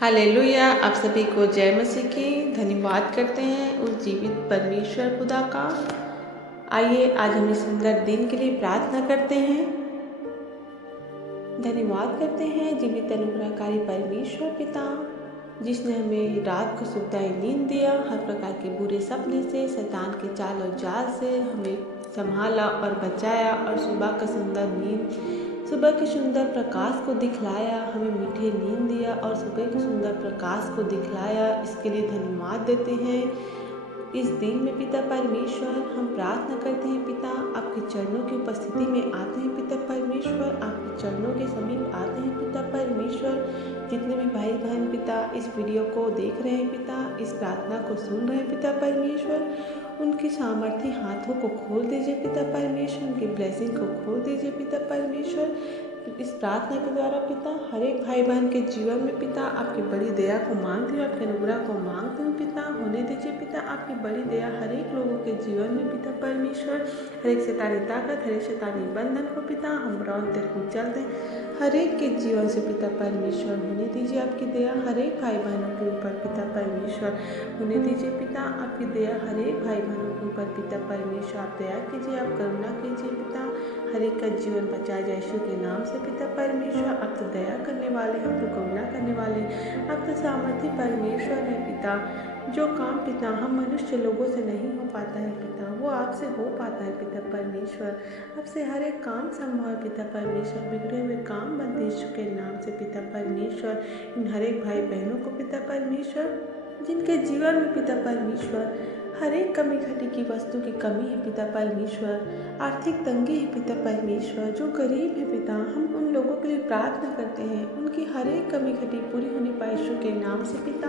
Hallelujah. आप सभी को जय मसीह की। धन्यवाद करते हैं उस जीवित परमेश्वर खुदा का। आइए आज हम इस सुंदर दिन के लिए प्रार्थना करते हैं। धन्यवाद करते हैं जीवित अनुग्रहकारी परमेश्वर पिता, जिसने हमें रात को सुखदायी नींद दिया, हर प्रकार के बुरे सपने से, शैतान के चाल और जाल से हमें संभाला और बचाया, और सुबह का सुंदर नींद, सुबह के सुंदर प्रकाश को दिखलाया, हमें मीठे नींद दिया और सुबह के सुंदर प्रकाश को दिखलाया। इसके लिए धन्यवाद देते हैं। इस दिन में पिता परमेश्वर हम प्रार्थना करते हैं पिता, आपके चरणों की उपस्थिति में आते हैं पिता परमेश्वर, आपके चरणों के समीप आते हैं पिता परमेश्वर। जितने भी भाई बहन पिता इस वीडियो को देख रहे हैं पिता, इस प्रार्थना को सुन रहे हैं पिता परमेश्वर, उनके सामर्थ्य हाथों को खोल दीजिए पिता परमेश्वर, उनकी ब्लेसिंग को खोल दीजिए पिता परमेश्वर। इस प्रार्थना के द्वारा पिता हर एक भाई बहन के जीवन में पिता आपकी बड़ी दया को मांगती हूँ, आपके अनुग्रह को मांगती हूँ पिता। होने दीजिए पिता आपकी बड़ी दया हर एक लोगों के जीवन में पिता परमेश्वर। हर एक शैतानी ताकत, हर एक शैतानी बंधन को पिता हम तेरे को चल दें हर एक के जीवन से पिता परमेश्वर। होने दीजिए आपकी दया हर एक भाई बहनों के ऊपर पिता परमेश्वर। होने दीजिए पिता आपकी दया हर एक भाई बहनों के ऊपर पिता परमेश्वर। आप दया कीजिए, आप करुणा कीजिए पिता, हर एक का जीवन बचाया जाए यीशु के नाम से पिता परमेश्वर। आप तो दया करने वाले, हम तो करुणा करने वाले, आप तो सामर्थ्य परमेश्वर है पिता। जो काम पिता हम मनुष्य लोगों से नहीं हो पाता है पिता, वो आपसे हो पाता है पिता परमेश्वर। आपसे हर एक काम संभव है पिता परमेश्वर। बिगड़े हुए काम बनते यीशु के नाम से पिता परमेश्वर। इन हर एक भाई बहनों को पिता परमेश्वर, जिनके जीवन में पिता परमेश्वर हर एक कमी घटी की वस्तु की कमी है पिता परमेश्वर, आर्थिक तंगी है पिता परमेश्वर, जो गरीब है पिता, हम उन लोगों के लिए प्रार्थना करते हैं, उनकी हर एक कमी घटी पूरी होने पाए यीशु के नाम से पिता।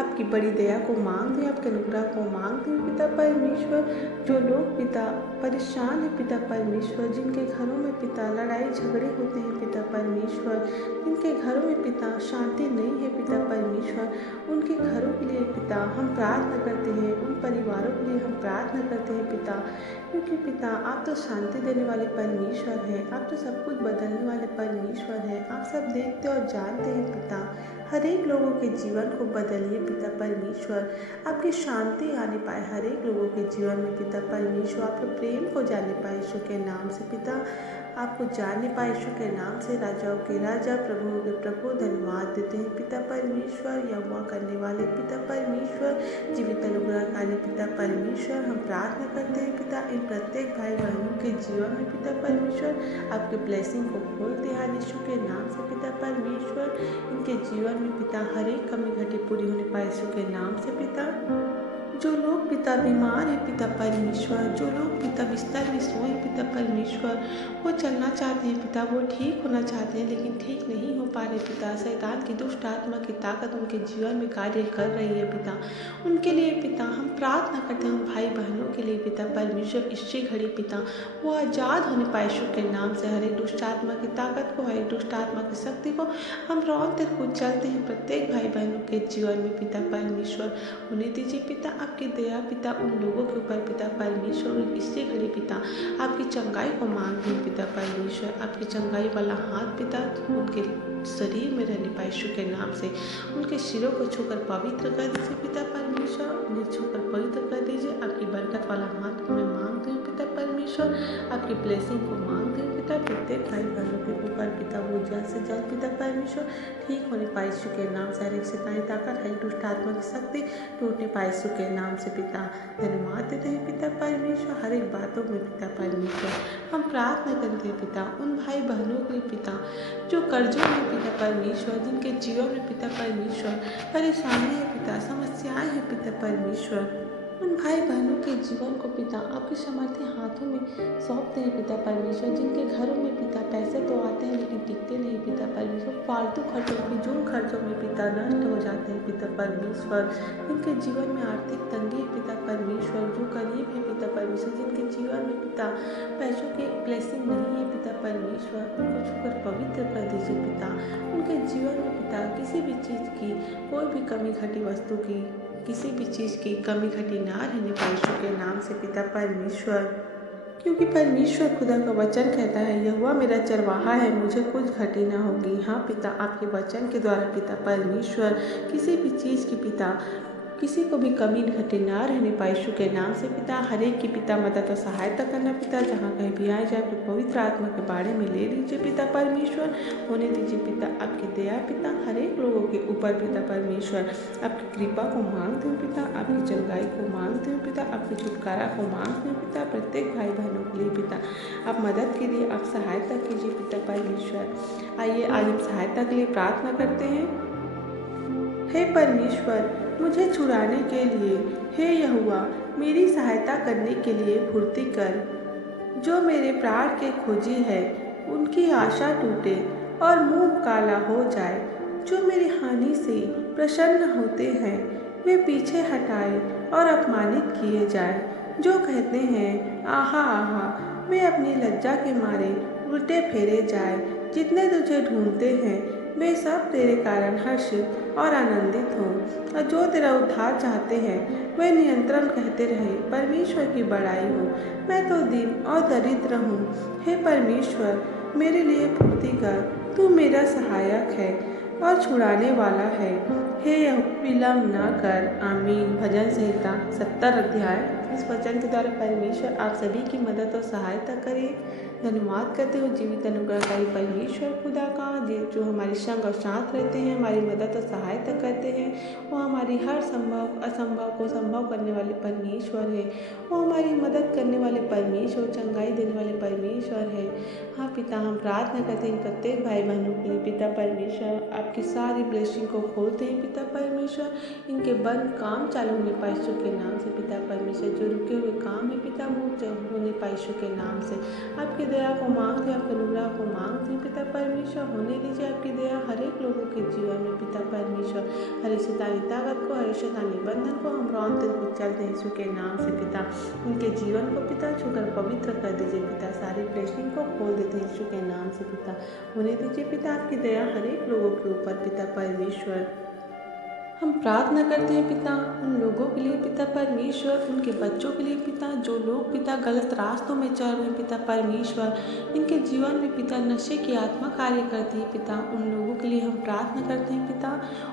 आपकी बड़ी दया को मांगते हैं, आपके अनुग्रह को मांगते हैं पिता परमेश्वर। जो लोग पिता परेशान है पिता परमेश्वर, जिनके घरों में पिता लड़ाई झगड़े होते हैं पिता परमेश्वर, जिनके घरों में पिता शांति नहीं है पिता परमेश्वर, उनके घरों के लिए पिता हम प्रार्थना करते हैं, उन परिवारों के लिए हम प्रार्थना करते हैं पिता। क्योंकि पिता आप तो शांति देने वाले परमेश्वर हैं, आप तो सब कुछ बदलने वाले परमेश्वर हैं, आप सब देखते और जानते हैं पिता। हर एक लोगों के जीवन को बदलिए पिता परमेश्वर, आपकी शांति आने पाए हर एक लोगों के जीवन में पिता परमेश्वर। आपके प्रेम को जाने पाए यीशु के नाम से पिता, आपको जानने पाए यीशु के नाम से। राजाओं के राजा, प्रभुओं के प्रभु धन्यवाद देते हैं पिता परमेश्वर। यहोवा करने वाले पिता परमेश्वर, जीवित अनुग्रहकारी पिता परमेश्वर, हम प्रार्थना करते हैं पिता इन प्रत्येक भाई बहनों के जीवन में पिता परमेश्वर, आपके ब्लेसिंग को खोलते हैं यीशु के नाम से पिता परमेश्वर। इनके जीवन में पिता हर एक कमी घटी पूरी होने पाए यीशु के नाम से पिता। जो लोग पिता बीमार है पिता परमेश्वर, जो लोग पिता बिस्तर में सोए पिता परमेश्वर, वो चलना चाहते हैं पिता, वो ठीक होना चाहते हैं लेकिन ठीक नहीं हो पा रहे पिता। शैतान की दुष्ट आत्मा की ताकत उनके जीवन में कार्य कर रही है पिता। उनके लिए पिता हम प्रार्थना करते हैं, उन भाई बहनों के लिए पिता परमेश्वर। इसी घड़ी पिता वो आज़ाद होने पाए यीशु के नाम से। हर एक दुष्ट आत्मा की ताकत को, हर एक दुष्ट आत्मा की शक्ति को हम रौंदते हुए चलते हैं प्रत्येक भाई बहनों के जीवन में पिता परमेश्वर। होने दीजिए पिता आपकी दया पिता उन लोगों के ऊपर पिता परमेश्वर। इससे घड़ी पिता आपकी चंगाई को मांगते हैं पिता परमेश्वर, आपकी चंगाई वाला हाथ पिता उनके शरीर में रहने पाए यीशु के नाम से। उनके सिरों को छूकर पवित्र कर दीजिए पिता परमेश्वर, उन्हें छूकर पवित्र कर दीजिए। आपकी बरकत वाला हाथ मैं मांगती हूँ पिता परमेश्वर, आपकी ब्लेसिंग को मांगती हूँ पिता प्रत्येक भाई बहनों के ऊपर पिता। वो जल्द से जल्द पिता परमेश्वर ठीक होने पाए यीशु के नाम से। हर एक शैतानी ताकत, हर एक दुष्ट आत्मा की शक्ति टूटने पाए यीशु के नाम से पिता। धन्यवाद देते हैं पिता परमेश्वर हर एक बातों में पिता परमेश्वर। हम प्रार्थना करते हैं पिता उन भाई बहनों के पिता जो कर्जों में पिता परमेश्वर, जिनके जीवन में पिता परमेश्वर परेशानी है पिता, समस्याएं हैं पिता परमेश्वर। उन भाई बहनों के जीवन को पिता आपके सामर्थ्य हाथों में सौंपते हैं पिता परमेश्वर, जिनके घरों में पिता पैसे तो आते हैं लेकिन टिकते नहीं पिता परमेश्वर। फालतू खर्चों, फिजूल खर्चों में पिता नष्ट हो जाते हैं पिता परमेश्वर। जिनके जीवन में आर्थिक तंगी है पिता परमेश्वर, जो गरीब है पिता परमेश्वर, जिनके जीवन में पिता पैसों की ब्लेसिंग नहीं है पिता परमेश्वर, उनको छूकर पवित्र कर दीजिए पिता। उनके जीवन में पिता किसी भी चीज़ की, कोई भी कमी घटी वस्तु की, किसी भी चीज़ की कमी घटी ना रहने पाए यीशु के नाम से पिता परमेश्वर। क्योंकि परमेश्वर खुदा का वचन कहता है, यहोवा मेरा चरवाहा है, मुझे कुछ घटी ना होगी। हाँ पिता, आपके वचन के द्वारा पिता परमेश्वर किसी भी चीज़ की पिता किसी को भी कमी घटी ना रहने पाए। यीशु के नाम से पिता हर एक की पिता मदद और सहायता करना पिता, जहाँ कहीं भी आए जाए तो पवित्र आत्मा के बारे में ले लीजिए पिता परमेश्वर, होने दीजिए पिता आपकी दया पिता हर एक लोगों के ऊपर पिता परमेश्वर। आपकी कृपा को मांगते हो पिता, आपकी चंगाई को मांगते हो पिता, आपकी छुटकारा को मांगते हो पिता, प्रत्येक भाई बहनों के लिए पिता आप मदद कीजिए, आप सहायता कीजिए पिता परमेश्वर। आइए आज हम सहायता के लिए प्रार्थना करते हैं। हे परमेश्वर, मुझे छुड़ाने के लिए, हे यहोवा मेरी सहायता करने के लिए फुर्ती कर। जो मेरे प्राण के खोजी है उनकी आशा टूटे और मुंह काला हो जाए। जो मेरी हानि से प्रसन्न होते हैं वे पीछे हटाए और अपमानित किए जाए। जो कहते हैं आहा आहा, वे अपनी लज्जा के मारे उल्टे फेरे जाए। जितने तुझे ढूंढते हैं वे सब तेरे कारण हर्षित और आनंदित हों, और जो तेरा उद्धार चाहते हैं वे नियंत्रण कहते रहे, परमेश्वर की बड़ाई हो। मैं तो दीन और दरिद्र हूँ, हे परमेश्वर मेरे लिए फुर्ती कर। तू मेरा सहायक है और छुड़ाने वाला है, हे यहोवा विलम्ब न कर। आमीन। भजन संहिता 70 अध्याय। इस वचन के द्वारा परमेश्वर आप सभी की मदद और सहायता करे। धन्यवाद करते हो जीवित अनुग्रहकारी परमेश्वर खुदा का, जो हमारे संग और साथ रहते हैं, हमारी मदद और सहायता करते हैं। वो हमारी हर संभव असंभव को संभव करने वाले परमेश्वर है। वो हमारी मदद करने वाले परमेश्वर, चंगाई देने वाले परमेश्वर है। हाँ पिता, हम प्रार्थना करते हैं प्रत्येक भाई बहनों के लिए पिता परमेश्वर, आपकी सारी ब्लेसिंग को खोलते हैं पिता परमेश्वर। इनके बंद काम चालू होने पाए यीशु के नाम से पिता परमेश्वर। जो रुके हुए काम है पिता वो होने पाए यीशु के नाम से। आपकी दया को मांगते हैं, आपके अनुग्रह को मांगते हैं पिता परमेश्वर। होने दीजिए आपकी दया हर एक लोगों के जीवन में पिता परमेश्वर। हर शैतानी ताकत को, हर शैतानी बंधन को हम रौनते हुए चलते हैं यीशु के नाम से पिता। उनके जीवन को पिता छूकर पवित्र कर दीजिए पिता, सारी ब्लेसिंग को खोल देते हैं यीशु के नाम से पिता। होने दीजिए पिता आपकी दया हर एक लोगों के ऊपर पिता परमेश्वर। हम प्रार्थना करते हैं पिता उन लोगों के लिए पिता परमेश्वर, उनके बच्चों के लिए पिता, जो लोग पिता गलत रास्तों में चल रहे हैं पिता परमेश्वर। इनके जीवन में पिता नशे की आत्मा कार्य करती है पिता, उन लोगों के लिए हम प्रार्थना करते हैं पिता।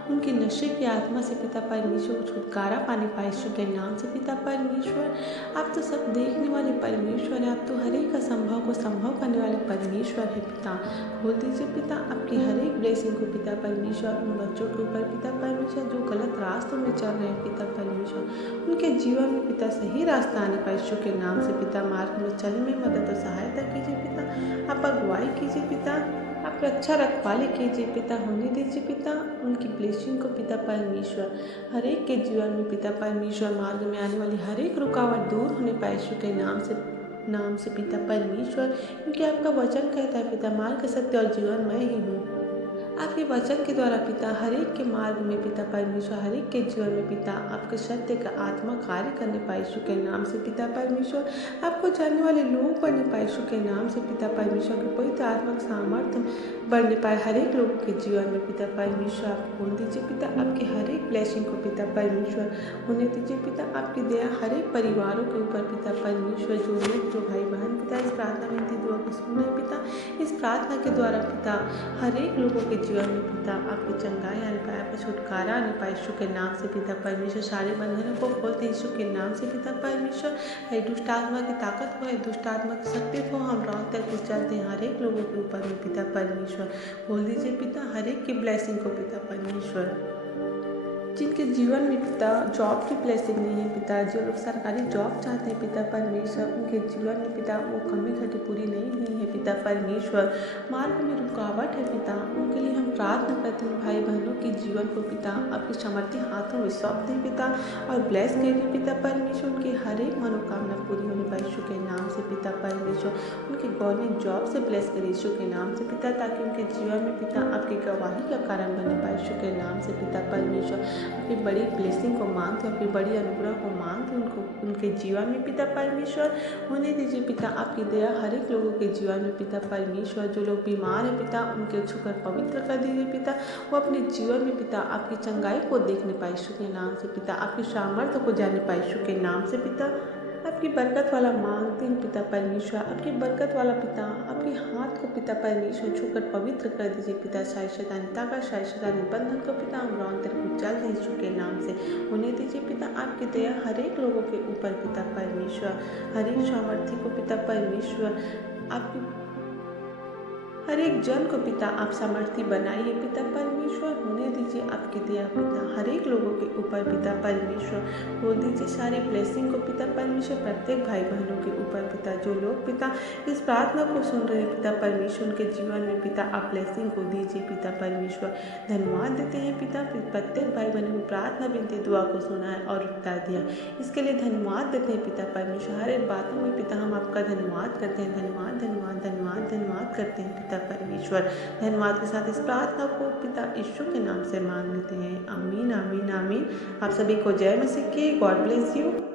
उनके नशे की आत्मा से पिता परमेश्वर को छुटकारा पाने पाए यीशु के नाम से पिता परमेश्वर। आप तो सब देखने वाले परमेश्वर है, आप तो हर एक असंभव को संभव करने वाले परमेश्वर है पिता। खोल दीजिए पिता आपकी हर एक ब्लेसिंग को पिता परमेश्वर उन बच्चों के ऊपर पिता परमेश्वर जो गलत रास्तों में चल रहे हैं पिता परमेश्वर। उनके जीवन में पिता सही रास्ता आने पाए यीशु के नाम से पिता। मार्ग में चलने में मदद और सहायता कीजिए पिता, आप अगुवाई कीजिए पिता, आप रक्षा रखवाली कीजिए पिता। होने दीजिए पिता उनकी ब्लेसिंग को पिता परमेश्वर। हर एक के जीवन में पिता परमेश्वर मार्ग में आने वाली हर एक रुकावट दूर होने पाए यीशु के नाम से पिता परमेश्वर। क्योंकि आपका वचन कहता है पिता, मार्ग सत्य और जीवन मैं ही हूँ। आपके वचन के द्वारा पिता हर एक के मार्ग में पिता परमेश्वर, हर एक के जीवन में पिता आपके सत्य का आत्मा कार्य करने पाए यीशु के नाम से पिता परमेश्वर। आपको जानने वाले लोग बढ़ने पाए यीशु के नाम से पिता परमेश्वर के पवित्र आत्मा का सामर्थ्य बढ़ने पाए हर एक लोगों के जीवन में पिता परमेश्वर। आप खोल दीजिए पिता आपके हर एक ब्लेसिंग को पिता परमेश्वर। होने दीजिए पिता आपकी दया हर एक परिवारों के ऊपर पिता परमेश्वर। जो लोग जो भाई बहन पिता इस प्रार्थना विनती दुआ को सुने पिता, इस प्रार्थना के द्वारा पिता हर एक लोगों के जीवन में पिता आपकी चंगाई आने पाए, आपका छुटकारा आने पाए यीशु के नाम से पिता परमेश्वर। सारे बंधनों को खोलते यीशु के नाम से पिता परमेश्वर। है दुष्ट आत्मा की ताकत को, है दुष्ट आत्मा की शक्ति को हम रौंद करके चलते हैं हर एक लोगों के ऊपर में पिता परमेश्वर। बोल दीजिए पिता हर एक की ब्लेसिंग को पिता परमेश्वर। जिनके जीवन में पिता जॉब की ब्लेसिंग नहीं है पिता, जो लोग सरकारी जॉब चाहते हैं पिता परमेश्वर, उनके जीवन में पिता वो कमी घटी पूरी नहीं हुई है पिता परमेश्वर। मार्ग में रुकावट है पिता, उनके लिए हम प्रार्थना करते हैं भाई बहनों के जीवन को पिता आपके सामर्थ्य हाथों में सौंप दें पिता और ब्लेस करिए पिता परमेश्वर। उनकी हर एक मनोकामना पूरी होने पाए यीशु के नाम से पिता परमेश्वर। उनके गवर्नमेंट जॉब से ब्लेस करिए यीशु के नाम से पिता, ताकि उनके जीवन में पिता आपकी गवाही का कारण बने पाए यीशु के नाम से पिता परमेश्वर। आपकी बड़ी ब्लेसिंग को मांगते, आपकी बड़ी अनुग्रह को मांगते उनको उनके जीवन में पिता परमेश्वर। होने दीजिए पिता आपकी दया हर एक लोगों के जीवन में पिता परमेश्वर। जो लोग बीमार हैं पिता उनके छूकर पवित्र कर दीजिए पिता, वो अपने जीवन में पिता आपकी चंगाई को देखने पाए यीशु के नाम से पिता, आपकी सामर्थ्य को जानने पाए यीशु के नाम से पिता। आपकी बरकत वाला मांगते हैं पिता परमेश्वर, आपकी बरकत वाला पिता, आपके हाथ को पिता परमेश्वर छूकर पवित्र कर दीजिए पिता। शायद शैतानियता का, शायद शैतानी बंधन को पिता हम अंतर को जल्द यीशु के नाम से उन्हें दीजिए पिता। आपकी दया हर एक लोगों के ऊपर पिता परमेश्वर, हर एक सामर्थ्य को पिता परमेश्वर, आपकी हर एक जन को पिता आप सामर्थ्य बनाइए पिता परमेश्वर, होने दीजिए आपकी दया पिता हर एक लोगों के ऊपर पिता परमेश्वर। बोल दीजिए सारे ब्लेसिंग को पिता परमेश्वर प्रत्येक भाई बहनों के ऊपर पिता। जो लोग पिता इस प्रार्थना को सुन रहे हैं पिता परमेश्वर, उनके जीवन में पिता आप ब्लेसिंग को दीजिए पिता परमेश्वर। धन्यवाद देते हैं पिता, प्रत्येक भाई बहनों की प्रार्थना विनती दुआ को सुना है और उत्तर दिया, इसके लिए धन्यवाद देते हैं पिता परमेश्वर। हर एक बातों में पिता हम आपका धन्यवाद करते हैं, धन्यवाद धन्यवाद धन्यवाद धन्यवाद करते हैं पिता परमेश्वर। धन्यवाद के साथ इस प्रार्थना को पिता यीशु के नाम से मांग लेते हैं। आमीन आमीन आमीन। आप सभी को जय मसीह की। God bless you.